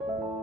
you